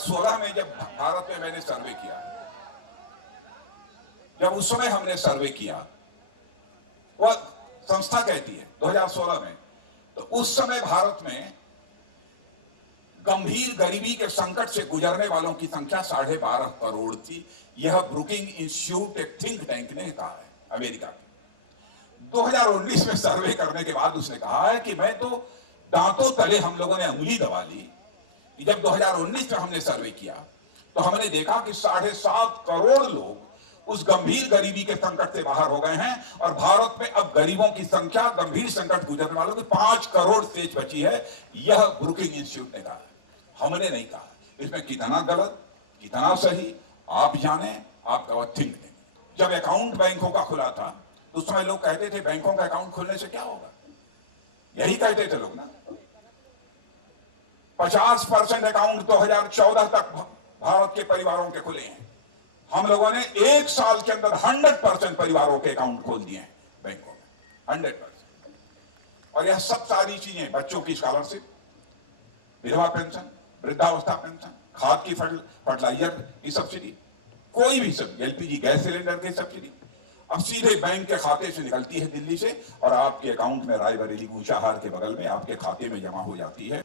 2016 में जब भारत में मैंने सर्वे किया, जब उस समय हमने सर्वे किया, वह संस्था कहती है 2016 में, तो उस समय भारत में गंभीर गरीबी के संकट से गुजरने वालों की संख्या 12.5 करोड़ थी। यह ब्रुकिंग इंस्टीट्यूट एक थिंक टैंक ने कहा है, अमेरिका के। 2019 में सर्वे करने के बाद उसने कहा है कि मैं तो दांतों तले हम लोगों ने अंगुली दबा ली कि जब 2019 में हमने सर्वे किया तो हमने देखा कि 7.5 करोड़ लोग उस गंभीर गरीबी के संकट से बाहर हो गए हैं और भारत में अब गरीबों की संख्या गंभीर संकट गुजरने वालों की 5 करोड़ शेष बची है। यह ब्रुकिंग इंस्टीट्यूट ने कहा, हमने नहीं कहा। इसमें कितना गलत कितना सही आप जाने, आपका थिंक नहीं। जब अकाउंट बैंकों का खुला था तो उस समय लोग कहते थे बैंकों का अकाउंट खुलने से क्या होगा, यही कहते थे लोग ना। 50% अकाउंट 2014 तक भारत के परिवारों के खुले हैं। हम लोगों ने 1 साल के अंदर 100% परिवारों के अकाउंट खोल दिए हैं बैंकों में, 100%। और यह सब सारी चीजें, बच्चों की स्कॉलरशिप, विधवा पेंशन, वृद्धावस्था पेंशन, खाद की फर्टिलाइजर की सब्सिडी, कोई भी सब, एलपीजी गैस सिलेंडर की सब्सिडी अब सीधे बैंक के खाते से निकलती है दिल्ली से और आपके अकाउंट में रायबरेली ऊंचाहार के बगल में आपके खाते में जमा हो जाती है।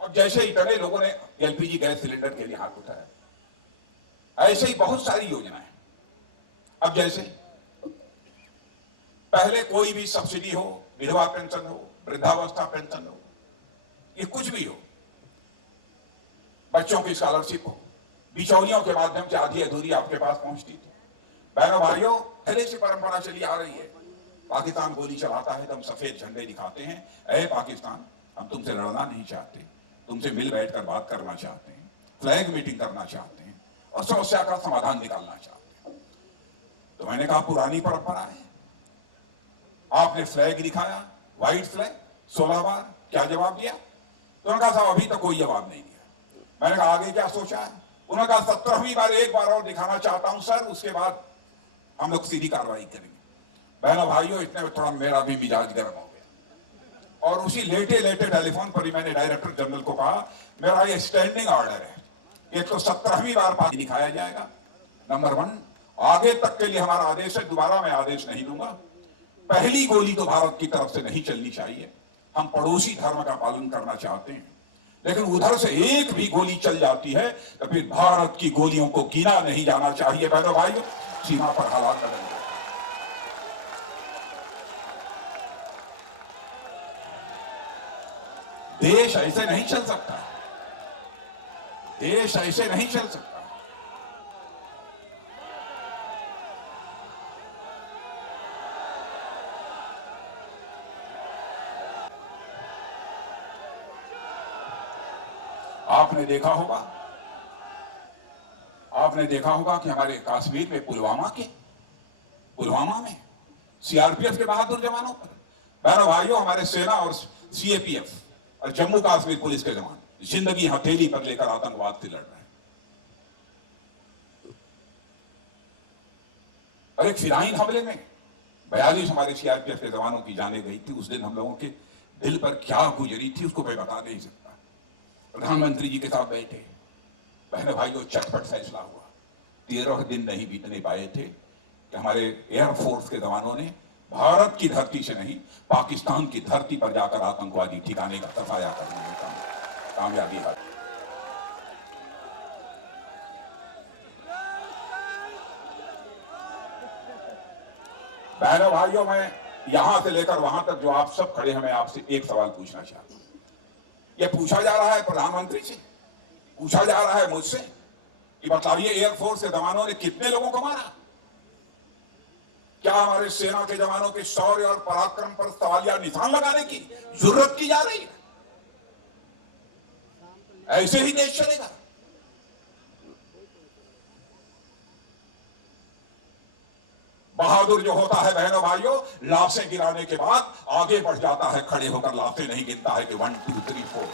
अब जैसे इतने लोगों ने एलपीजी गैस सिलेंडर के लिए हाथ उठाया, ऐसे ही बहुत सारी योजनाएं। अब जैसे पहले कोई भी सब्सिडी हो, विधवा पेंशन हो, वृद्धावस्था पेंशन हो, ये कुछ भी हो, बच्चों की स्कॉलरशिप हो, बिचौलियों के माध्यम से आधी अधूरी आपके पास पहुंचती थी। बहनों भाइयों, पहले से परंपरा चली आ रही है। पाकिस्तान गोली चलाता है तो हम सफेद झंडे दिखाते हैं, ऐ पाकिस्तान हम तुमसे लड़ना नहीं चाहते, तुमसे मिल बैठकर बात करना चाहते हैं, फ्लैग मीटिंग करना चाहते हैं और समस्या का समाधान निकालना चाहते हैं। तो मैंने कहा पुरानी परंपरा है। आपने फ्लैग दिखाया, व्हाइट फ्लैग 16 बार, क्या जवाब दिया? तो उन्होंने कहा साहब अभी तक कोई जवाब नहीं दिया। मैंने कहा आगे क्या सोचा है? उन्होंने कहा 17वीं बार एक बार और दिखाना चाहता हूं सर, उसके बाद हम लोग सीधी कार्रवाई करेंगे। बहनों भाइयों, इतने में थोड़ा मेरा भी मिजाज गर्म हो गया और उसी लेटे लेटे टेलीफोन पर ही मैंने डायरेक्टर जनरल को कहा मेरा ये स्टैंडिंग ऑर्डर है, एक तो 17वीं बार दिखाया जाएगा, नंबर 1। आगे तक के लिए हमारा आदेश है, दोबारा मैं आदेश नहीं दूंगा। पहली गोली तो भारत की तरफ से नहीं चलनी चाहिए। हम पड़ोसी धर्म का पालन करना चाहते हैं, लेकिन उधर से एक भी गोली चल जाती है तो फिर भारत की गोलियों को गिना नहीं जाना चाहिए। बहनों भाइयों, सीमा पर हालात बदल गए। देश ऐसे नहीं चल सकता, देश ऐसे नहीं चल सकता। आपने देखा होगा कि हमारे कश्मीर में पुलवामा में सीआरपीएफ के बहादुर जवानों पर, बहनों भाइयों, हमारे सेना और सीएपीएफ और जम्मू कश्मीर पुलिस के जवान जिंदगी हथेली पर लेकर आतंकवाद से लड़ रहे हैं। और एक फिराइन हमले में 42 हमारे सीआरपीएफ के जवानों की जाने गई थी। उस दिन हम लोगों के दिल पर क्या गुजरी थी उसको मैं बता नहीं सकता। प्रधानमंत्री जी के साथ बैठे, बहनों भाइयों, चटपट फैसला हुआ। 13 दिन नहीं बीतने पाए थे कि हमारे एयरफोर्स के जवानों ने भारत की धरती से नहीं, पाकिस्तान की धरती पर जाकर आतंकवादी ठिकाने का सफाया करने में कामयाबी हासिल। बहनों भाइयों, मैं यहां से लेकर वहां तक जो आप सब खड़े हैं, मैं आपसे एक सवाल पूछना चाहता हूं। यह पूछा जा रहा है प्रधानमंत्री से, पूछा जा रहा है मुझसे कि बताइए एयरफोर्स के जवानों ने कितने लोगों को मारा? क्या हमारे सेना के जवानों के शौर्य और पराक्रम पर सवालिया निशान लगाने की जरूरत की जा रही है? ऐसे ही देश चलेगा? बहादुर जो होता है बहनों भाइयों, लाशें गिराने के बाद आगे बढ़ जाता है, खड़े होकर लाशें नहीं गिनता है कि 1 2 3 4।